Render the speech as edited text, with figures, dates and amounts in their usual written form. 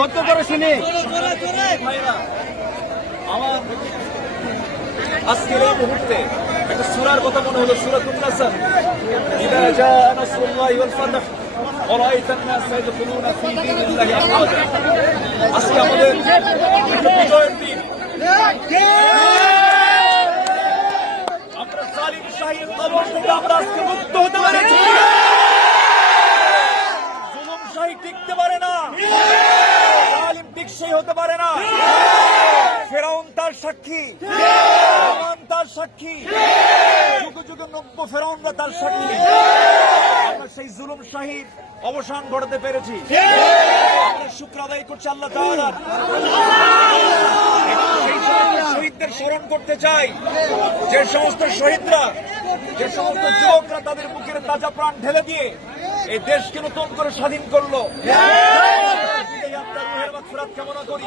ধৈর্য ধরে শুনি। আমার আজকের এই মুহূর্তে একটা সূরার কথা মনে হলো, সূরাতুন নাসর। ইযা জাআ নাসরুল্লাহি ওয়াল ফাতহ ওয়া রাআইতান নাসা ইয়াদখুলুনা ফী দীনিল্লাহি আফওয়াজা। আজকে আমাদের বিজয়ের দিন। আমরা জালিম শাহীর কবর থেকে আমরা আজকে মুক্ত হতে পেরেছি। জুলুম শাহী টিকতে পারে না, জালিম টিকসই হতে পারে না। ফেরাউন তার সাক্ষী, হামান তার সাক্ষী, যুগে যুগে নব্য ফেরাউনরা তার সাক্ষী। আমরা সেই জুলুম শাহীর অবসান ঘটাতে পেরেছি। আমরা শুকর আদায় করছি আল্লাহ তাআলার। সেই সমস্ত শহীদদের স্মরণ করতে চাই, যে সমস্ত শহীদরা, যে সমস্ত যুবকরা তাদের বুকের তাজা প্রাণ ঢেলে দিয়ে এই দেশকে নতুন করে স্বাধীন করলো। আপনার রুহের মাগফিরাত কামনা করি।